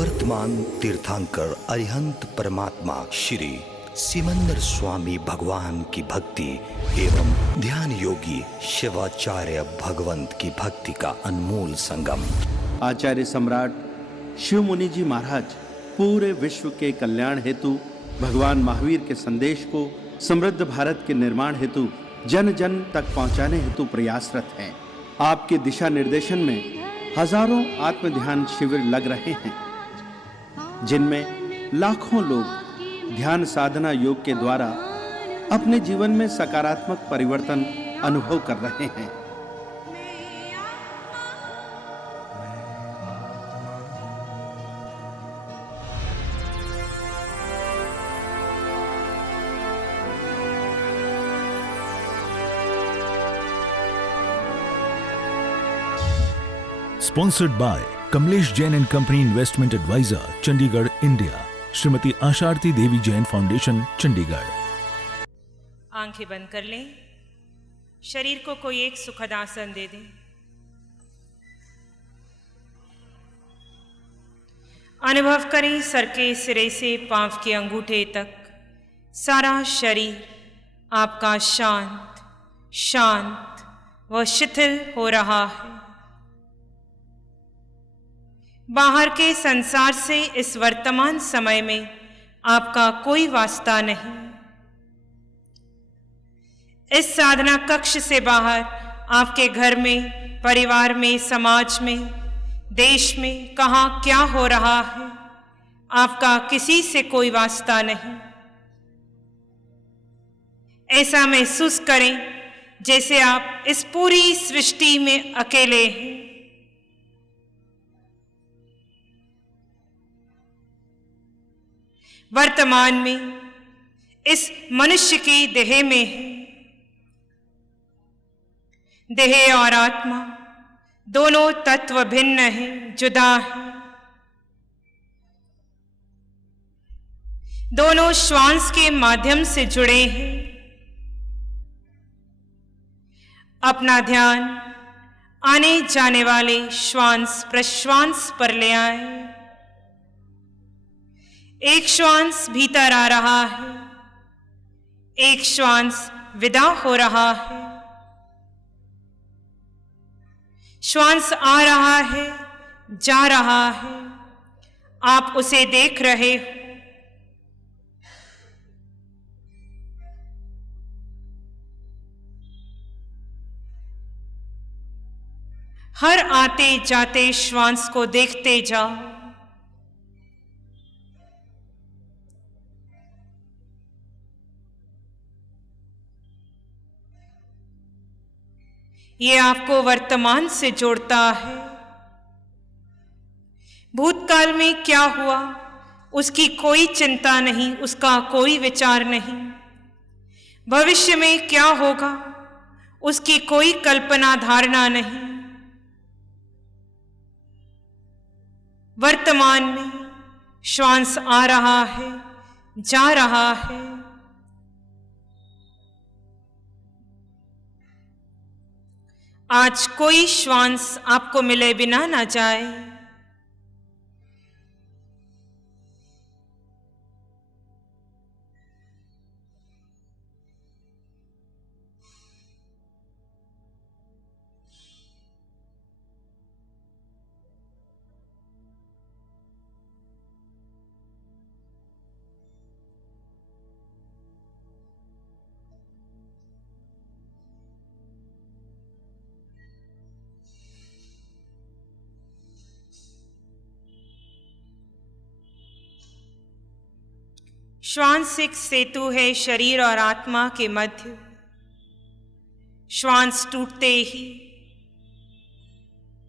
वर्तमान तीर्थंकर अरिहंत परमात्मा श्री सिमंदर स्वामी भगवान की भक्ति एवं ध्यान योगी शिवाचार्य भगवंत की भक्ति का अनमोल संगम। आचार्य सम्राट शिव मुनि जी महाराज पूरे विश्व के कल्याण हेतु भगवान महावीर के संदेश को समृद्ध भारत के निर्माण हेतु जन जन तक पहुंचाने हेतु प्रयासरत हैं। आपके दिशा निर्देशन में हजारों आत्म ध्यान शिविर लग रहे हैं, जिनमें लाखों लोग ध्यान साधना योग के द्वारा अपने जीवन में सकारात्मक परिवर्तन अनुभव कर रहे हैं। Sponsored by Kamlesh Jain and Company Investment Advisor, Chandigarh, India. Shrimati Asharati Devi Jain foundation, Chandigarh. आंखें बंद कर लें। शरीर को कोई एक सुखद आसन दे दें। अनुभव करें सर के सिरे से पांव के अंगूठे तक सारा शरीर आपका शांत शांत व शिथिल हो रहा है। बाहर के संसार से इस वर्तमान समय में आपका कोई वास्ता नहीं। इस साधना कक्ष से बाहर आपके घर में, परिवार में, समाज में, देश में कहाँ क्या हो रहा है, आपका किसी से कोई वास्ता नहीं। ऐसा महसूस करें जैसे आप इस पूरी सृष्टि में अकेले हैं। वर्तमान में इस मनुष्य की देह में है। देह और आत्मा दोनों तत्व भिन्न हैं, जुदा हैं। दोनों श्वास के माध्यम से जुड़े हैं। अपना ध्यान आने जाने वाले श्वास प्रश्वास पर ले आए। एक श्वास भीतर आ रहा है, एक श्वास विदा हो रहा है। श्वास आ रहा है, जा रहा है, आप उसे देख रहे हो। हर आते जाते श्वास को देखते जाओ। ये आपको वर्तमान से जोड़ता है। भूतकाल में क्या हुआ उसकी कोई चिंता नहीं, उसका कोई विचार नहीं। भविष्य में क्या होगा उसकी कोई कल्पना धारणा नहीं। वर्तमान में श्वास आ रहा है, जा रहा है। आज कोई श्वास आपको मिले बिना ना जाए। श्वास एक सेतु है शरीर और आत्मा के मध्य। श्वास टूटते ही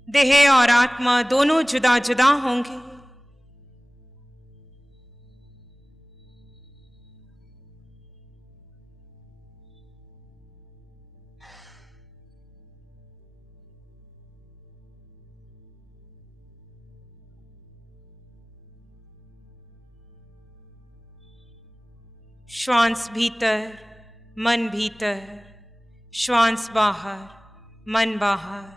देह और आत्मा दोनों जुदा जुदा होंगे। श्वास भीतर, मन भीतर, श्वास बाहर, मन बाहर।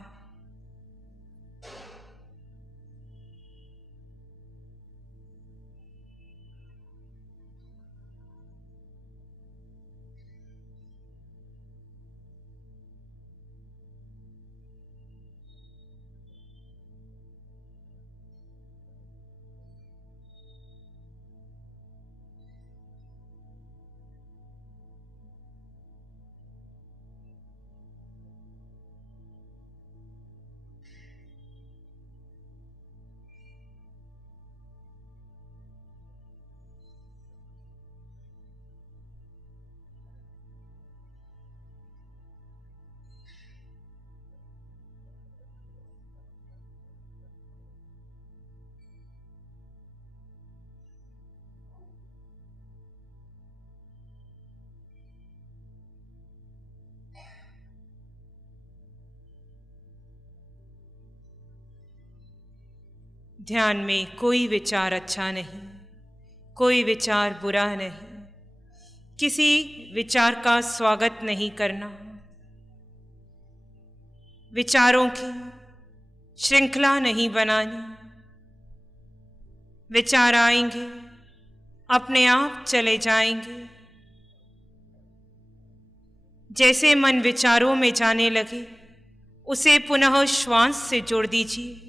ध्यान में कोई विचार अच्छा नहीं, कोई विचार बुरा नहीं, किसी विचार का स्वागत नहीं करना। विचारों की श्रृंखला नहीं बनानी। विचार आएंगे, अपने आप चले जाएंगे। जैसे मन विचारों में जाने लगे, उसे पुनः श्वास से जोड़ दीजिए।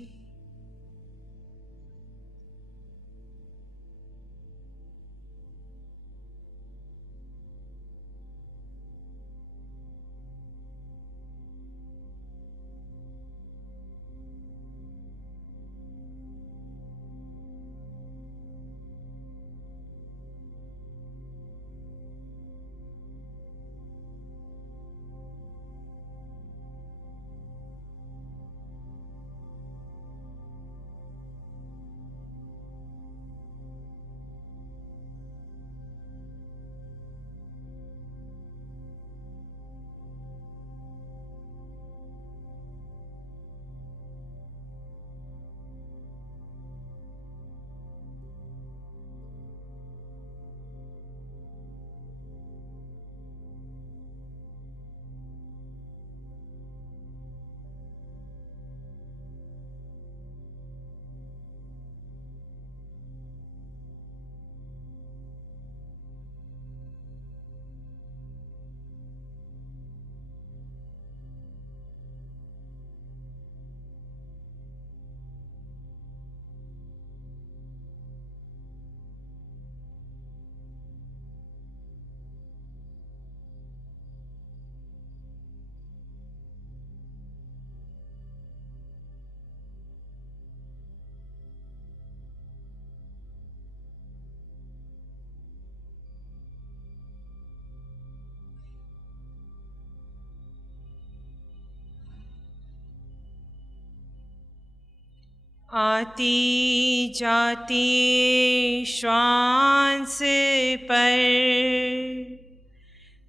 आती जाती श्वास पर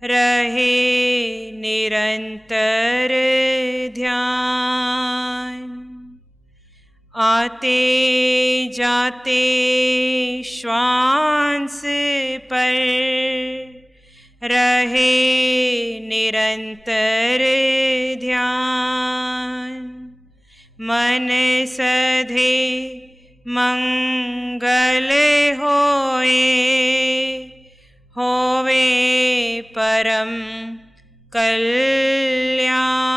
रहे निरंतर ध्यान। आते जाते श्वास पर रहे निरंतर ध्यान। मन सधे मंगल होवे परम कल्याण।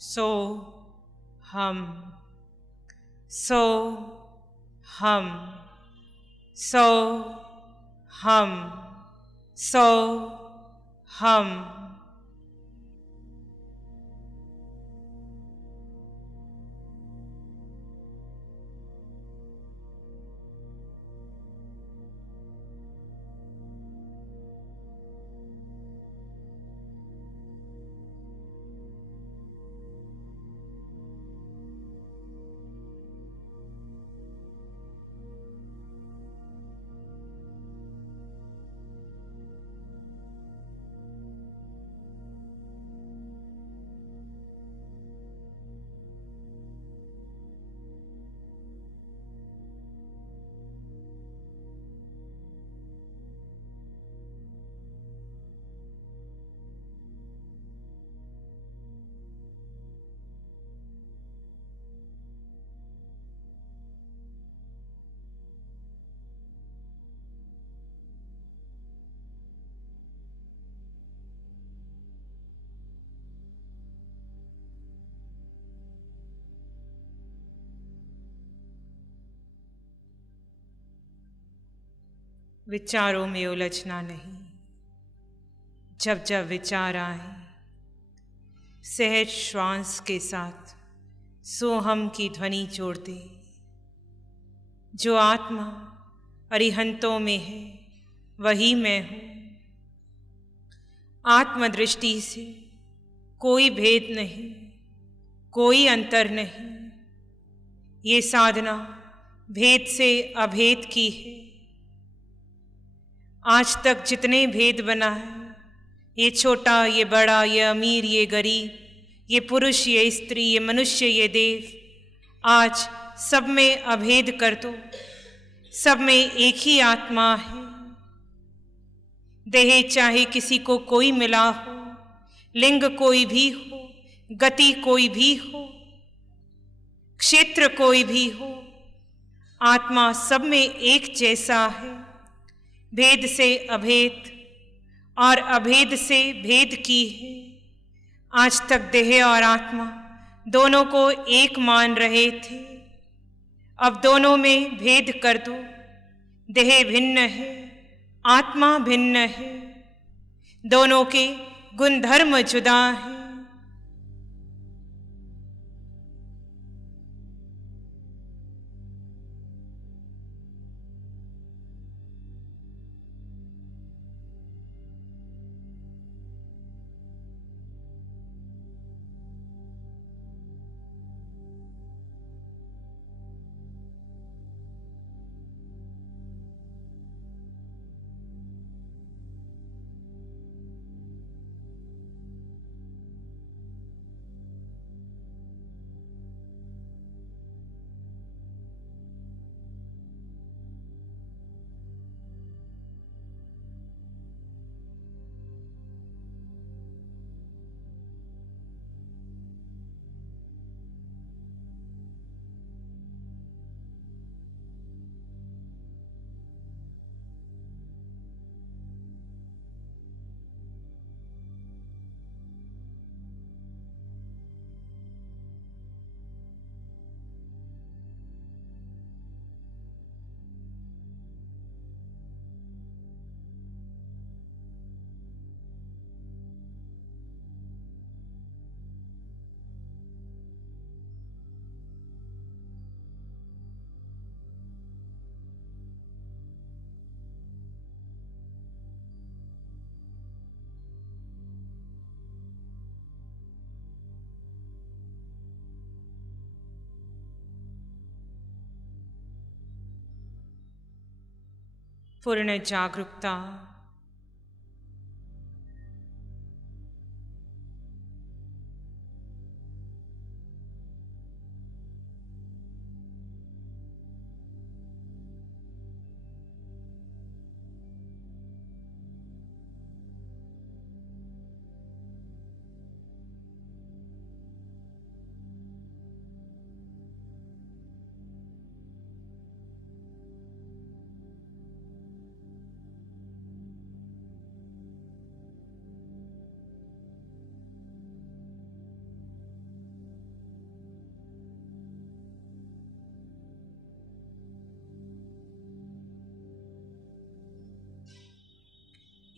सो हम, सो हम, सो हम, सो हम। विचारों में उलझना नहीं। जब जब विचार आए, सहज श्वास के साथ सोहम की ध्वनि जोड़ दे। जो आत्मा अरिहंतों में है वही मैं हूँ। आत्मदृष्टि से कोई भेद नहीं, कोई अंतर नहीं। ये साधना भेद से अभेद की है। आज तक जितने भेद बना है, ये छोटा, ये बड़ा, ये अमीर, ये गरीब, ये पुरुष, ये स्त्री, ये मनुष्य, ये देव, आज सब में अभेद कर दो। सब में एक ही आत्मा है। देह चाहे किसी को कोई मिला हो, लिंग कोई भी हो, गति कोई भी हो, क्षेत्र कोई भी हो, आत्मा सब में एक जैसा है। भेद से अभेद और अभेद से भेद की है। आज तक देह और आत्मा दोनों को एक मान रहे थे। अब दोनों में भेद कर दो। देह भिन्न है, आत्मा भिन्न है। दोनों के गुणधर्म जुदा हैं। पूर्ण जागरूकता,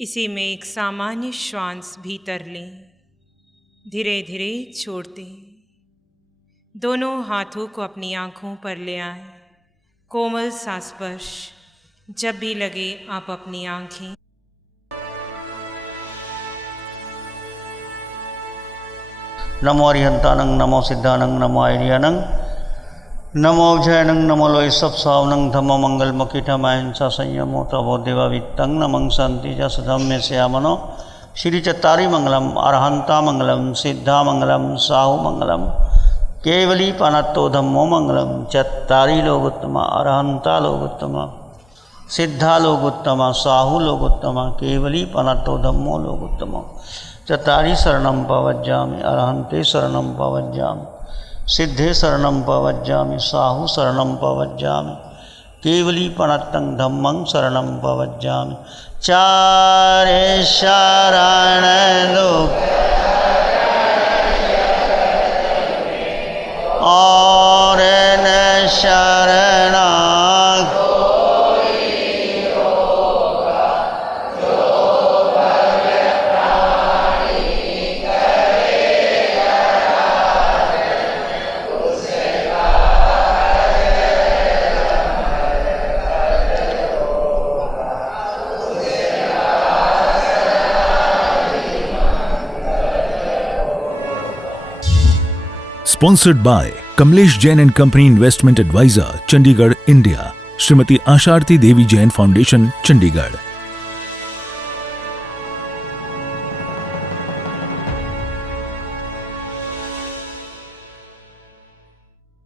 इसी में एक सामान्य श्वास भीतर लें, धीरे धीरे छोड़ते। दोनों हाथों को अपनी आँखों पर ले आए। कोमल सा स्पर्श। जब भी लगे आप अपनी आँखें नमो अरिहंतानंग, नमो सिद्धानंग, नमो आर्यानंग, नमो अभ्यानंग, नमो लोय सब सावनंग, धम्म मंगल मकीठम अहिंसा संयमो तबो देवा वित्तंग, नमं शांति जस धम्मे श्यामनो, श्री चत्तारी मंगलम, अरहंता मंगलम, सिद्धा मंगलम, साहु मंगलम, केवली पनत्तो धम्मो मंगलम, चत्तारी लोगोत्तम, अरहंता लोगोत्तम, सिद्धा लोगोत्तम, साहु लोगोत्तम, केवली पनत्तो धम्मो लोगोत्तम, चत्तारी शरणं पवज्जामि, अरहंते शरणं पवज्जामि, सिद्धे शरणं पवज्जामि, साहु शरणं पवज्जामि, केवली पनत्तं धम्मं शरणं पवज्जामि। चारे शरण लोक और न शरणा Sponsored by Kamlesh Jain and Company Investment Advisor, Chandigarh, India. Shrimati Asharti Devi Jain Foundation, Chandigarh.